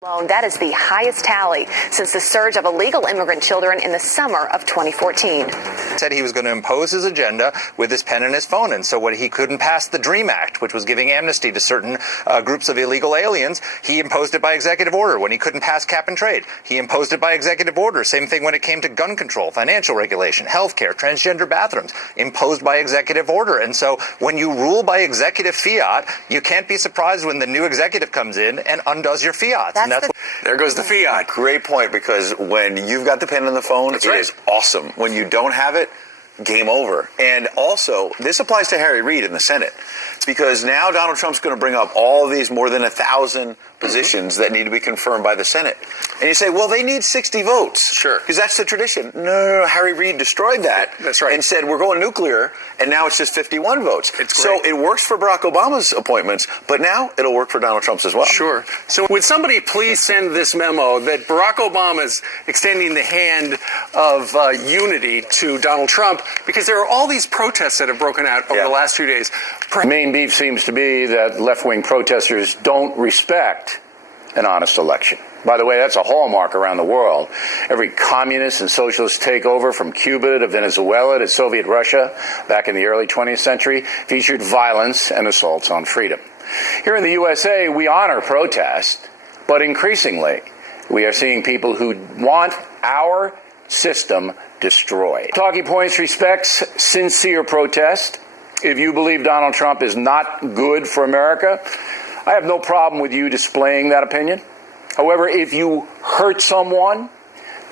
That is the highest tally since the surge of illegal immigrant children in the summer of 2014. Said he was going to impose his agenda with his pen and his phone. And so when he couldn't pass the DREAM Act, which was giving amnesty to certain groups of illegal aliens, he imposed it by executive order. When he couldn't pass cap and trade, he imposed it by executive order. Same thing when it came to gun control, financial regulation, healthcare, transgender bathrooms, imposed by executive order. And so when you rule by executive fiat, you can't be surprised when the new executive comes in and undoes your fiat. There goes the fiat. Great point, because when you've got the pen and the phone, it is awesome. When you don't have it, game over. And also, this applies to Harry Reid in the Senate, because now Donald Trump's going to bring up all of these more than 1,000 positions that need to be confirmed by the Senate. And you say, well, they need 60 votes. Sure. Because that's the tradition. No, Harry Reid destroyed that. That's right. And said, we're going nuclear, and now it's just 51 votes. It's great. So it works for Barack Obama's appointments, but now it'll work for Donald Trump's as well. Sure. So would somebody please send this memo that Barack Obama is extending the hand of unity to Donald Trump, because there are all these protests that have broken out over the last few days. The main beef seems to be that left-wing protesters don't respect an honest election. By the way, that's a hallmark around the world. Every communist and socialist takeover, from Cuba to Venezuela to Soviet Russia back in the early 20th century, featured violence and assaults on freedom. Here in the USA, we honor protest, but increasingly, we are seeing people who want our system destroyed. Talking Points respects sincere protest. If you believe Donald Trump is not good for America, I have no problem with you displaying that opinion. However, if you hurt someone,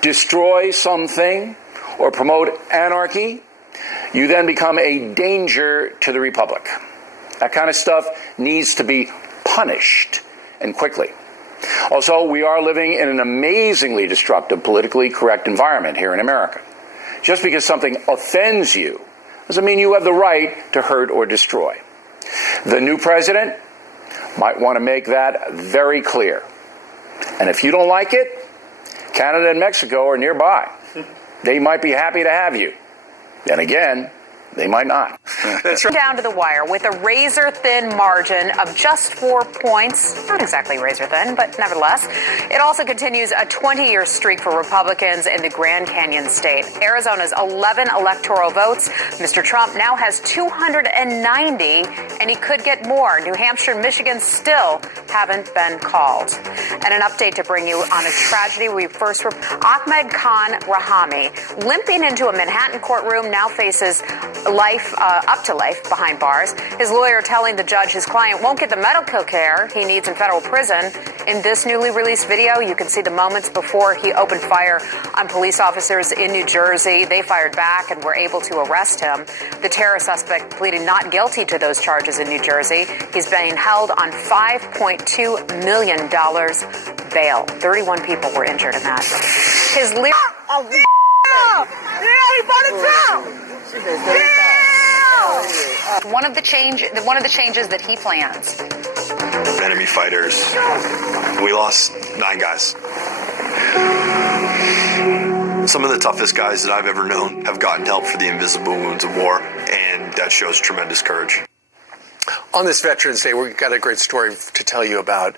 destroy something, or promote anarchy, you then become a danger to the Republic. That kind of stuff needs to be punished, and quickly. Also, we are living in an amazingly destructive, politically correct environment here in America. Just because something offends you doesn't mean you have the right to hurt or destroy. The new president might want to make that very clear. And if you don't like it, Canada and Mexico are nearby. They might be happy to have you. Then again, they might not. That's right. Down to the wire with a razor-thin margin of just 4 points. Not exactly razor-thin, but nevertheless. It also continues a 20-year streak for Republicans in the Grand Canyon state. Arizona's 11 electoral votes. Mr. Trump now has 290, and he could get more. New Hampshire and Michigan still haven't been called. And an update to bring you on a tragedy we first Ahmed Khan Rahami, limping into a Manhattan courtroom, now faces life, up to life behind bars. His lawyer telling the judge his client won't get the medical care he needs in federal prison. In this newly released video, you can see the moments before he opened fire on police officers in New Jersey. They fired back and were able to arrest him. The terror suspect pleading not guilty to those charges in New Jersey. He's being held on $5.2 million bail. 31 people were injured in that. His One of the changes that he plans. Enemy fighters. We lost 9 guys. Some of the toughest guys that I've ever known have gotten help for the invisible wounds of war, and that shows tremendous courage. On this Veterans Day, we've got a great story to tell you about.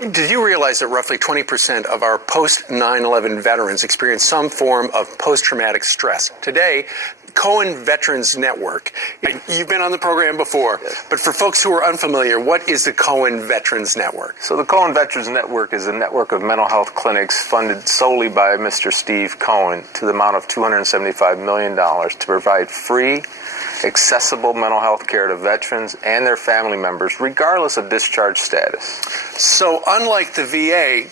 Did you realize that roughly 20% of our post-9/11 veterans experience some form of post-traumatic stress? Today, Cohen Veterans Network. You've been on the program before, but for folks who are unfamiliar, what is the Cohen Veterans Network? So the Cohen Veterans Network is a network of mental health clinics funded solely by Mr. Steve Cohen to the amount of $275 million to provide free, accessible mental health care to veterans and their family members, regardless of discharge status. So unlike the VA,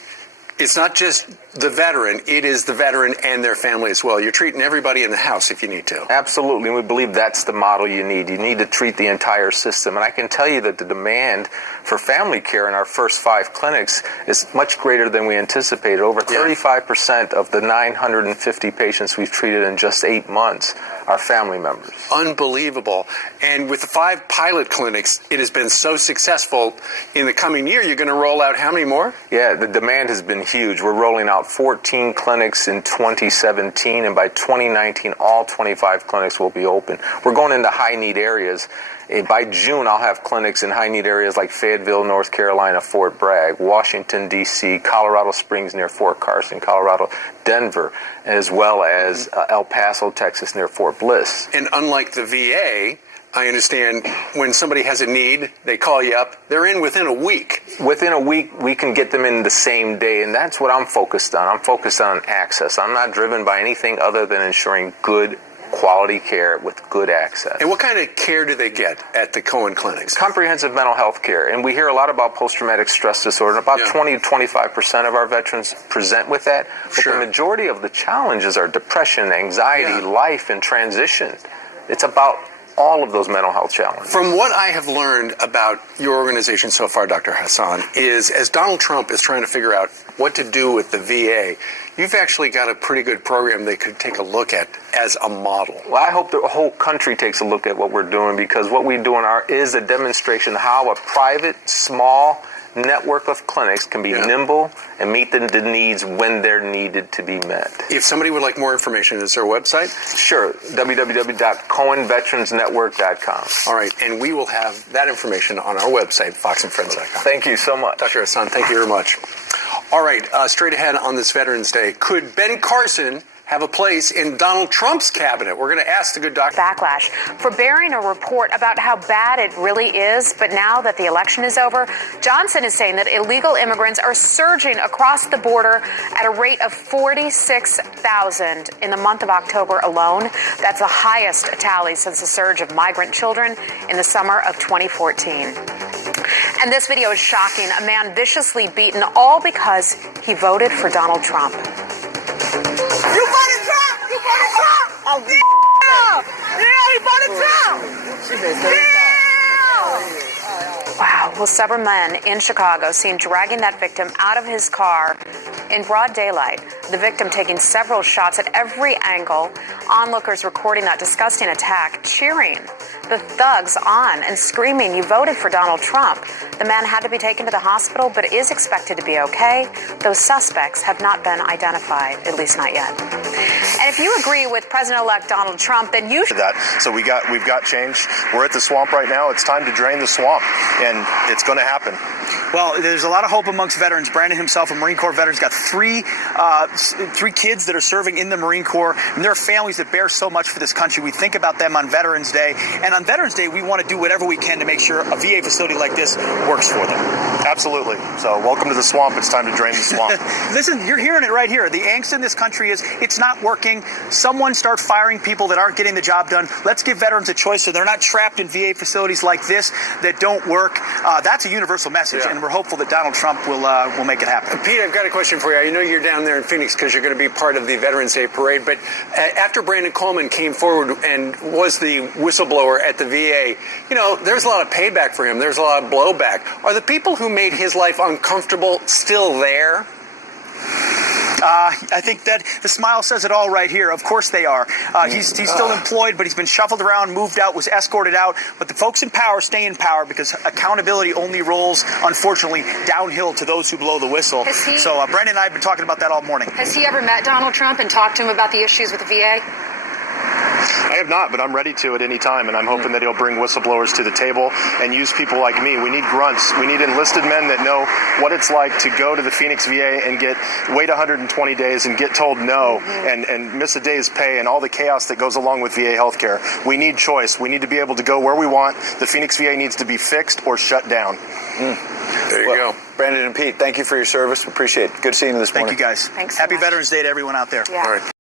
it's not just the veteran, it is the veteran and their family as well. You're treating everybody in the house if you need to. Absolutely, and we believe that's the model you need. You need to treat the entire system. And I can tell you that the demand for family care in our first 5 clinics is much greater than we anticipated. Over 35% of the 950 patients we've treated in just 8 months are family members. Unbelievable. And with the 5 pilot clinics, it has been so successful. In the coming year, you're going to roll out how many more? Yeah, the demand has been huge. We're rolling out 14 clinics in 2017, and by 2019, all 25 clinics will be open. We're going into high-need areas, And by June, I'll have clinics in high-need areas like Fayetteville, North Carolina, Fort Bragg, Washington, D.C., Colorado Springs near Fort Carson, Colorado, Denver, as well as El Paso, Texas near Fort Bliss. And unlike the VA, I understand when somebody has a need, they call you up, they're in within a week. Within a week, we can get them in the same day, and that's what I'm focused on. I'm focused on access. I'm not driven by anything other than ensuring good quality care with good access. And what kind of care do they get at the Cohen clinics? Comprehensive mental health care. And we hear a lot about post-traumatic stress disorder. About 20 to 25% of our veterans present with that. But the majority of the challenges are depression, anxiety, life, and transition. It's about all of those mental health challenges. From what I have learned about your organization so far, Dr. Hassan, is as Donald Trump is trying to figure out what to do with the VA, you've actually got a pretty good program they could take a look at as a model. Well, I hope the whole country takes a look at what we're doing, because what we do is a demonstration of how a private, small network of clinics can be nimble and meet the needs when they're needed to be met. If somebody would like more information, is there a website? Sure, www.cohenveteransnetwork.com. All right, and we will have that information on our website, foxandfriends.com. Thank you so much. Dr. Hassan, thank you very much. All right, straight ahead on this Veterans Day, could Ben Carson have a place in Donald Trump's cabinet? We're going to ask the good doctor. Backlash for bearing a report about how bad it really is. But now that the election is over, Johnson is saying that illegal immigrants are surging across the border at a rate of 46,000 in the month of October alone. That's the highest tally since the surge of migrant children in the summer of 2014. And this video is shocking. A man viciously beaten, all because he voted for Donald Trump. You voted Trump! You voted Trump! Oh, yeah, he voted Trump! Yeah! Wow. Well, several men in Chicago seen dragging that victim out of his car in broad daylight. The victim taking several shots at every angle. Onlookers recording that disgusting attack, cheering the thugs on and screaming, "You voted for Donald Trump." The man had to be taken to the hospital, but is expected to be okay. Those suspects have not been identified, at least not yet. And if you agree with President-elect Donald Trump, then you should. So we've got change. We're at the swamp right now. It's time to drain the swamp, and it's going to happen. Well, there's a lot of hope amongst veterans. Brandon himself, a Marine Corps veteran, has got three kids that are serving in the Marine Corps, and there are families that bear so much for this country. We think about them on Veterans Day, and on Veterans Day, we want to do whatever we can to make sure a VA facility like this works for them. Absolutely. So welcome to the swamp. It's time to drain the swamp. Listen, you're hearing it right here. The angst in this country is it's not working. Someone start firing people that aren't getting the job done. Let's give veterans a choice so they're not trapped in VA facilities like this that don't work. That's a universal message, and we're hopeful that Donald Trump will make it happen. Pete, I've got a question for you. I know you're down there in Phoenix because you're going to be part of the Veterans Day parade, but after Brandon Coleman came forward and was the whistleblower at the VA, you know, there's a lot of payback for him. There's a lot of blowback. Are the people who made his life uncomfortable still there? I think that the smile says it all right here. Of course they are. He's still employed, but he's been shuffled around, moved out, was escorted out. But the folks in power stay in power because accountability only rolls, unfortunately, downhill to those who blow the whistle. So Brandon and I have been talking about that all morning. Has he ever met Donald Trump and talked to him about the issues with the VA? I have not, but I'm ready to at any time, and I'm hoping that he'll bring whistleblowers to the table and use people like me. We need grunts. We need enlisted men that know what it's like to go to the Phoenix VA and wait 120 days and get told no and miss a day's pay and all the chaos that goes along with VA healthcare. We need choice. We need to be able to go where we want. The Phoenix VA needs to be fixed or shut down. There you go. Brandon and Pete, thank you for your service. Appreciate it. Good seeing you this morning. Thank you, guys. Thanks so Happy much. Veterans Day to everyone out there. Yeah. All right.